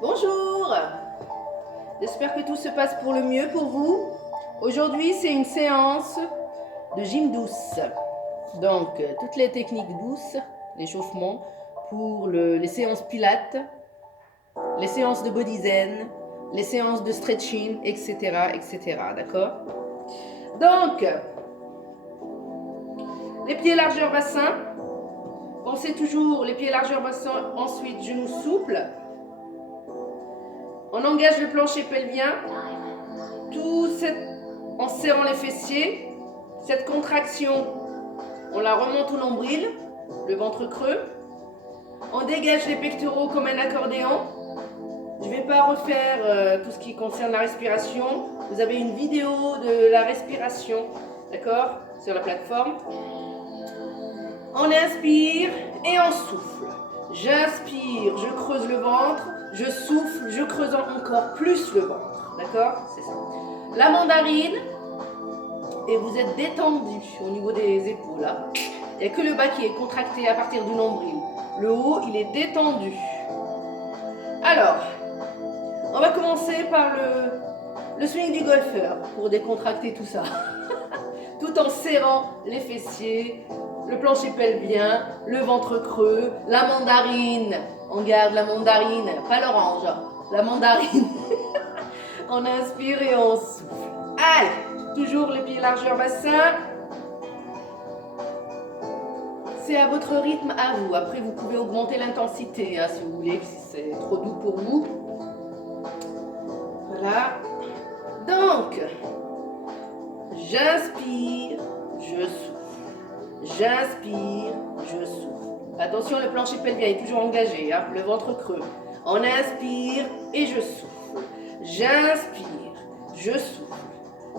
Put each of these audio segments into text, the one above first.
Bonjour, j'espère que tout se passe pour le mieux pour vous. Aujourd'hui, c'est une séance de gym douce. Donc, toutes les techniques douces, l'échauffement pour les séances pilates, les séances de body zen, les séances de stretching, etc. etc. D'accord? Donc, les pieds largeur bassin. Pensez toujours les pieds largeur bassin, ensuite genoux souples. On engage le plancher pelvien, en serrant les fessiers. Cette contraction, on la remonte au nombril, le ventre creux. On dégage les pectoraux comme un accordéon. Je ne vais pas refaire tout ce qui concerne la respiration. Vous avez une vidéo de la respiration, d'accord, sur la plateforme. On inspire et on souffle. J'inspire, je creuse le ventre. Je souffle, je creuse encore plus le ventre. D'accord? C'est ça. La mandarine. Et vous êtes détendu au niveau des épaules. Là. Il n'y a que le bas qui est contracté à partir du nombril. Le haut, il est détendu. Alors, on va commencer par le swing du golfeur pour décontracter tout ça. Tout en serrant les fessiers, le plancher pelvien, le ventre creux, la mandarine. On garde la mandarine, pas l'orange, la mandarine. On inspire et on souffle. Allez, toujours les pieds largeur bassin. C'est à votre rythme, à vous. Après, vous pouvez augmenter l'intensité, si vous voulez, si c'est trop doux pour vous. Voilà. Donc, j'inspire, je souffle. J'inspire, je souffle. Attention, le plancher pelvien est toujours engagé, le ventre creux. On inspire et je souffle. J'inspire, je souffle.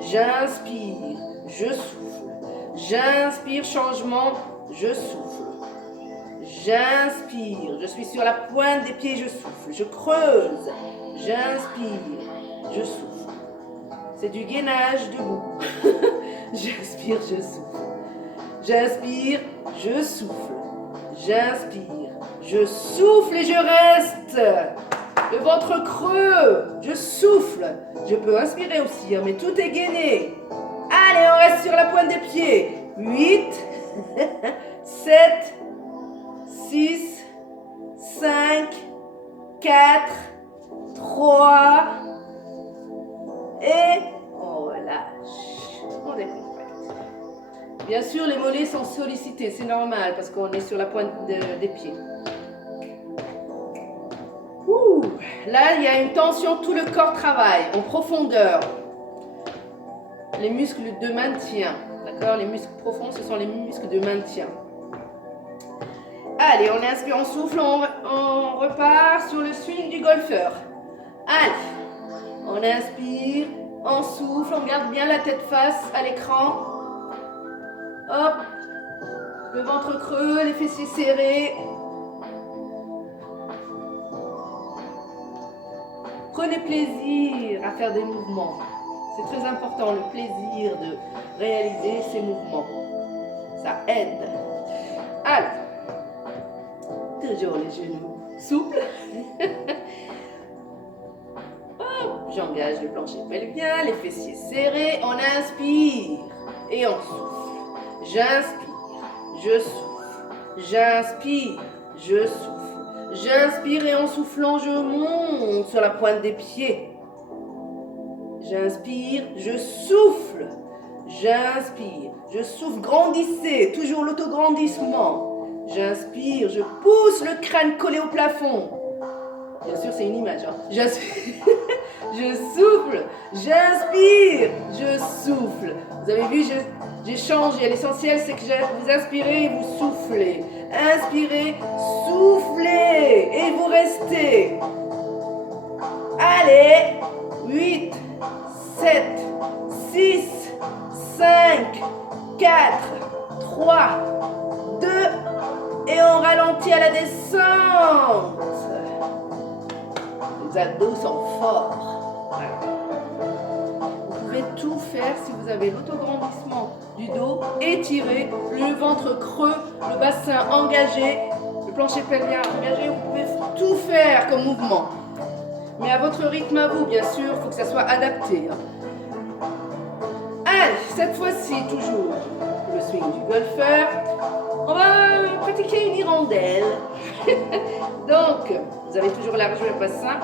J'inspire, je souffle. J'inspire, changement, je souffle. J'inspire, je suis sur la pointe des pieds, je souffle. Je creuse. J'inspire, je souffle. C'est du gainage debout. J'inspire, je souffle. J'inspire, je souffle. J'inspire, je souffle et je reste. Le ventre creux, je souffle. Je peux inspirer aussi, mais tout est gainé. Allez, on reste sur la pointe des pieds. 8, 7, 6, 5, 4, 3, et on relâche. On décontracte. Bien sûr, les mollets sont sollicités, c'est normal parce qu'on est sur la pointe des pieds. Ouh. Là, il y a une tension, tout le corps travaille en profondeur. Les muscles de maintien, d'accord? Les muscles profonds, ce sont les muscles de maintien. Allez, on inspire, on souffle, on repart sur le swing du golfeur. Allez, on inspire, on souffle, on garde bien la tête face à l'écran. Hop, le ventre creux, les fessiers serrés. Prenez plaisir à faire des mouvements. C'est très important, le plaisir de réaliser ces mouvements. Ça aide. Alors, toujours les genoux souples. Hop, j'engage le plancher pelvien, les fessiers serrés. On inspire et on souffle. J'inspire, je souffle. J'inspire, je souffle. J'inspire et en soufflant, je monte sur la pointe des pieds. J'inspire, je souffle. J'inspire, je souffle. Grandissez, toujours l'autograndissement. J'inspire, je pousse le crâne collé au plafond. Bien sûr, c'est une image. J'inspire, je souffle. J'inspire, je souffle. Vous avez vu, j'ai changé. L'essentiel, c'est que vous inspirez et vous soufflez. Inspirez, soufflez et vous restez. Allez, 8, 7, 6, 5, 4, 3, 2, et on ralentit à la descente. Les abdos sont forts. Voilà. Vous pouvez tout faire si vous avez l'autograndissement du dos, étiré, le ventre creux, le bassin engagé, le plancher pelvien engagé. Vous pouvez tout faire comme mouvement. Mais à votre rythme à vous, bien sûr, il faut que ça soit adapté. Allez, cette fois-ci, toujours le swing du golfeur. On va pratiquer une hirondelle. Donc, vous avez toujours large le bassin.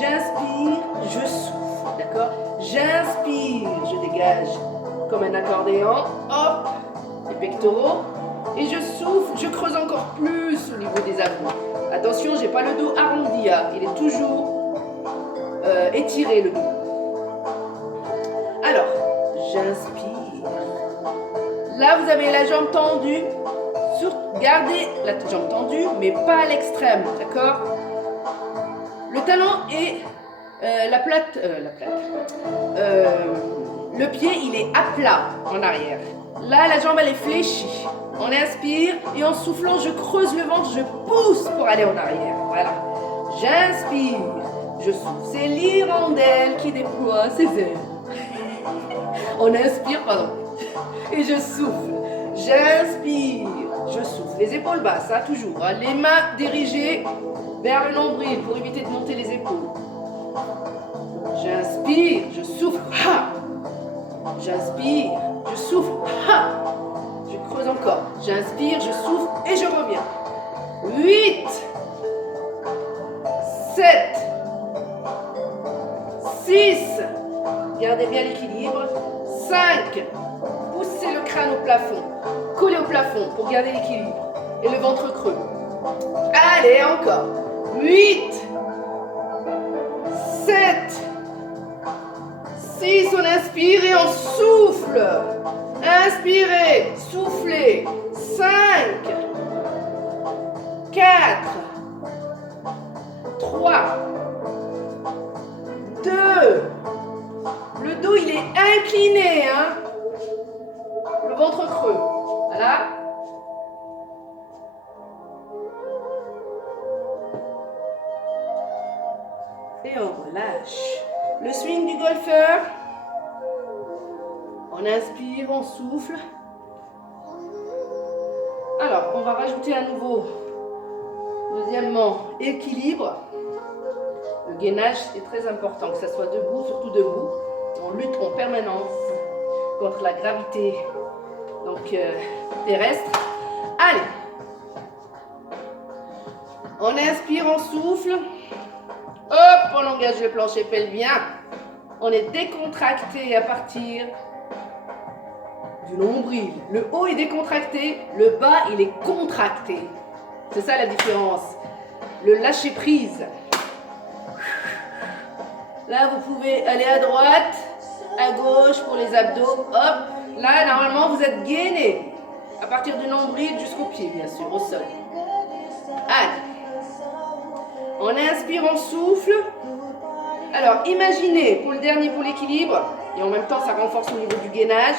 J'inspire, je souffle, d'accord? J'inspire, je dégage comme un accordéon. Hop, les pectoraux. Et je souffle, je creuse encore plus au niveau des abdos. Attention, j'ai pas le dos arrondi, hein. Il est toujours étiré le dos. Alors, j'inspire. Là, vous avez la jambe tendue. Gardez la jambe tendue, mais pas à l'extrême, d'accord? Le talon et le pied, il est à plat en arrière. Là, la jambe, elle est fléchie. On inspire et en soufflant, je creuse le ventre, je pousse pour aller en arrière. Voilà. J'inspire, je souffle. C'est l'hirondelle qui déploie ses ailes. On inspire, pardon. Et je souffle. J'inspire, je souffle. Les épaules basses, hein, toujours. Hein. Les mains dirigées vers le nombril pour éviter de monter les épaules. J'inspire, je souffle. Ha! J'inspire, je souffle. Ha! Je creuse encore. J'inspire, je souffle et je reviens. 8, 7, 6. Gardez bien l'équilibre. 5. Poussez le crâne au plafond. Collez au plafond pour garder l'équilibre. Et le ventre creux. Allez, encore. 8, 7, 6. On inspire et on souffle. Inspirez, soufflez. 5, 4, 3, 2. Le dos, il est incliné, hein. Le ventre creux. Voilà. Et on relâche. Le swing du golfeur. On inspire, on souffle. Alors, on va rajouter à nouveau, deuxièmement, équilibre. Le gainage est très important, que ça soit debout, surtout debout. On lutte en permanence contre la gravité terrestre. Allez. On inspire, on souffle. Hop, on engage le plancher pelvien. On est décontracté à partir du nombril. Le haut est décontracté, le bas il est contracté. C'est ça la différence. Le lâcher prise. Là vous pouvez aller à droite, à gauche pour les abdos. Hop, là normalement vous êtes gainé. À partir du nombril jusqu'au pied bien sûr, au sol. Allez. On inspire, on souffle. Alors imaginez pour le dernier, pour l'équilibre, et en même temps ça renforce au niveau du gainage.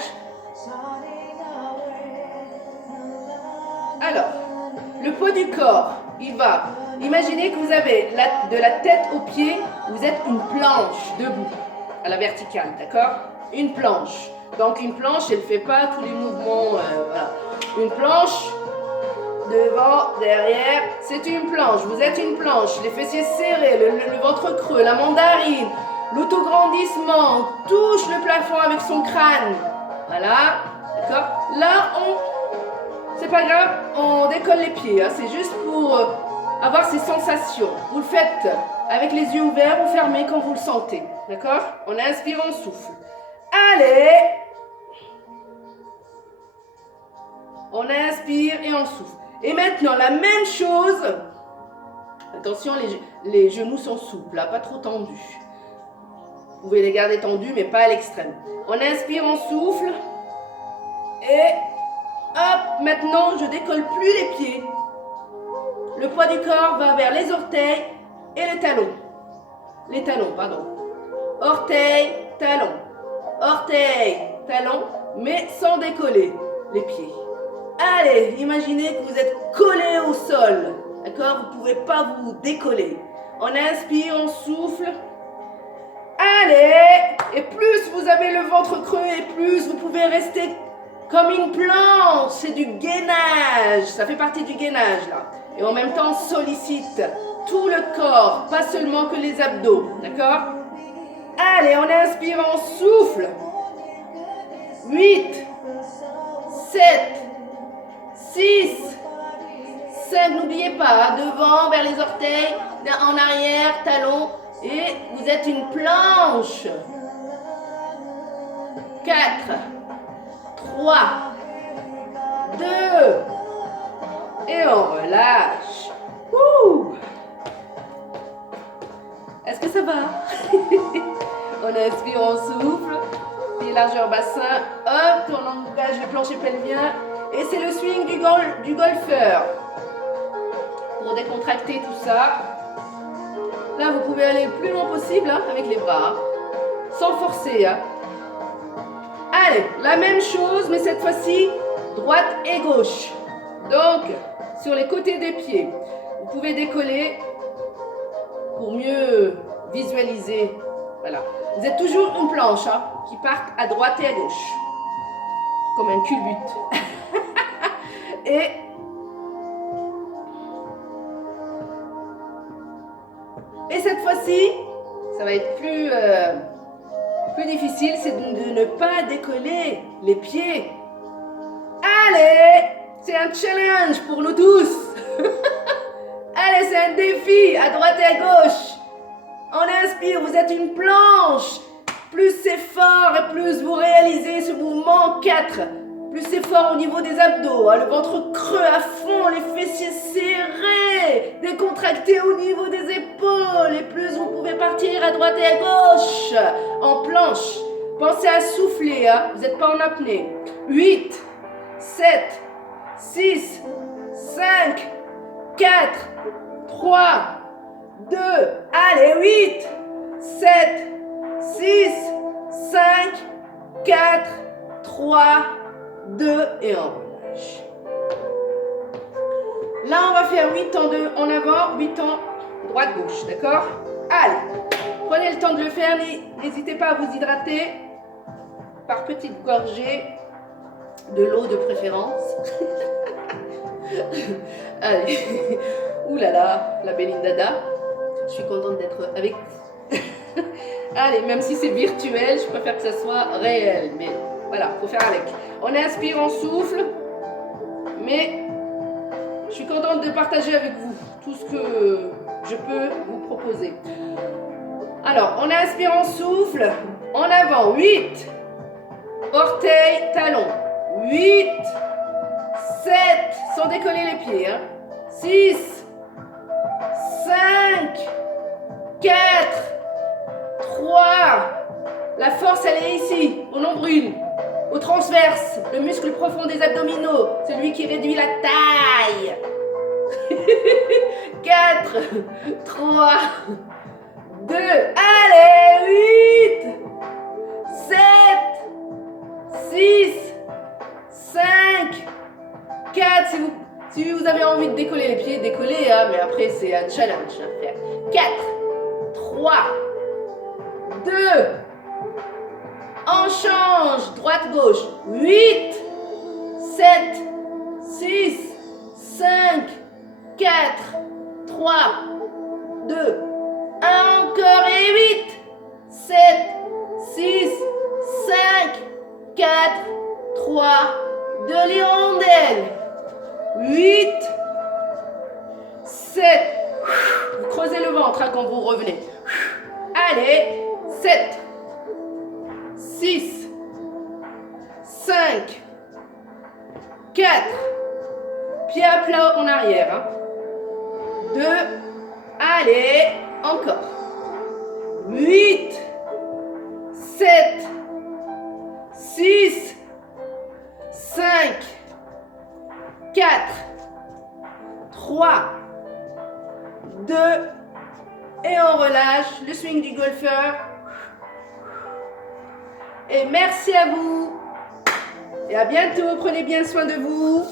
Alors, le poids du corps, il va. Imaginez que vous avez de la tête aux pieds, vous êtes une planche debout, à la verticale, d'accord? Une planche. Donc une planche, elle ne fait pas tous les mouvements. Voilà. Une planche, devant, derrière, c'est une planche. Vous êtes une planche, les fessiers serrés, le ventre creux, la mandarine, l'autograndissement, on touche le plafond avec son crâne. Voilà, d'accord? Là, c'est pas grave, on décolle les pieds, hein. C'est juste pour avoir ces sensations. Vous le faites avec les yeux ouverts ou fermés quand vous le sentez, d'accord? On inspire, on souffle. Allez! On inspire et on souffle. Et maintenant, la même chose. Attention, les genoux sont souples, là, pas trop tendus. Vous pouvez les garder tendus, mais pas à l'extrême. On inspire, on souffle. Et hop, maintenant, je décolle plus les pieds. Le poids du corps va vers les orteils et les talons. Les talons, pardon. Orteils, talons. Orteils, talons, mais sans décoller les pieds. Allez, imaginez que vous êtes collé au sol. D'accord? Vous ne pouvez pas vous décoller. On inspire, on souffle. Allez! Et plus vous avez le ventre creux et plus vous pouvez rester comme une planche. C'est du gainage. Ça fait partie du gainage là. Et en même temps, on sollicite tout le corps, pas seulement que les abdos, d'accord? Allez, on inspire, on souffle. 8, 7, 6, 5, n'oubliez pas, hein, devant, vers les orteils, en arrière, talons, et vous êtes une planche. 4, 3, 2, et on relâche. Ouh. Est-ce que ça va? On inspire, on souffle. Pied largeur bassin. Hop, on engage le plancher pelvien. Et c'est le swing du golfeur. Pour décontracter tout ça. Là, vous pouvez aller le plus loin possible hein, avec les bras. Hein, sans forcer. Hein. Allez, la même chose, mais cette fois-ci, droite et gauche. Donc, sur les côtés des pieds. Vous pouvez décoller pour mieux visualiser. Voilà. Vous êtes toujours une planche hein, qui part à droite et à gauche. Comme un culbute. Et cette fois-ci, ça va être plus difficile, c'est de ne pas décoller les pieds. Allez, c'est un challenge pour nous tous. Allez, c'est un défi à droite et à gauche. On inspire, vous êtes une planche. Plus c'est fort et plus vous réalisez ce mouvement. 4. Plus c'est fort au niveau des abdos. Hein, le ventre creux à fond, les fessiers serrés. Décontractés au niveau des épaules. Et plus vous pouvez partir à droite et à gauche. En planche. Pensez à souffler. Hein, vous n'êtes pas en apnée. 8, 7, 6, 5, 4, 3, 2, allez, 8, 7, 6, 5, 4, 3, 2, et on relâche. Là, on va faire 8 temps en avant, 8 temps droite-gauche, d'accord? Allez, prenez le temps de le faire, n'hésitez pas à vous hydrater par petites gorgées de l'eau de préférence. Allez, ouh là là, la Belindada, je suis contente d'être avec vous. Allez, même si c'est virtuel, je préfère que ça soit réel, mais voilà, faut faire avec. On inspire, on souffle, mais je suis contente de partager avec vous tout ce que je peux vous proposer. Alors, on inspire, on souffle, en avant, 8, orteil, talon, 8, 7, sans décoller les pieds, hein. 6, 5, 4, 3, la force elle est ici, au nombril, au transverse, le muscle profond des abdominaux, celui qui réduit la taille. 4, 3, 2, allez, 8, 7, 6, 5, 4, si vous avez envie de décoller les pieds, décollez, hein, mais après c'est un challenge à faire. 4, 3, 2, on change, droite-gauche, 8, 7, 6, 5, 4, 3, 2, encore et 8, 7, 6, 5, 4, 3, de l'hirondelle. 8, 7, vous creusez le ventre hein, quand vous revenez. Allez, 7, 6, 5, 4, pied à plat en arrière. Hein. 2, allez, encore. 8, 7, 6, 5, 4, 3, 2, et on relâche le swing du golfeur. Et merci à vous. Et à bientôt. Prenez bien soin de vous.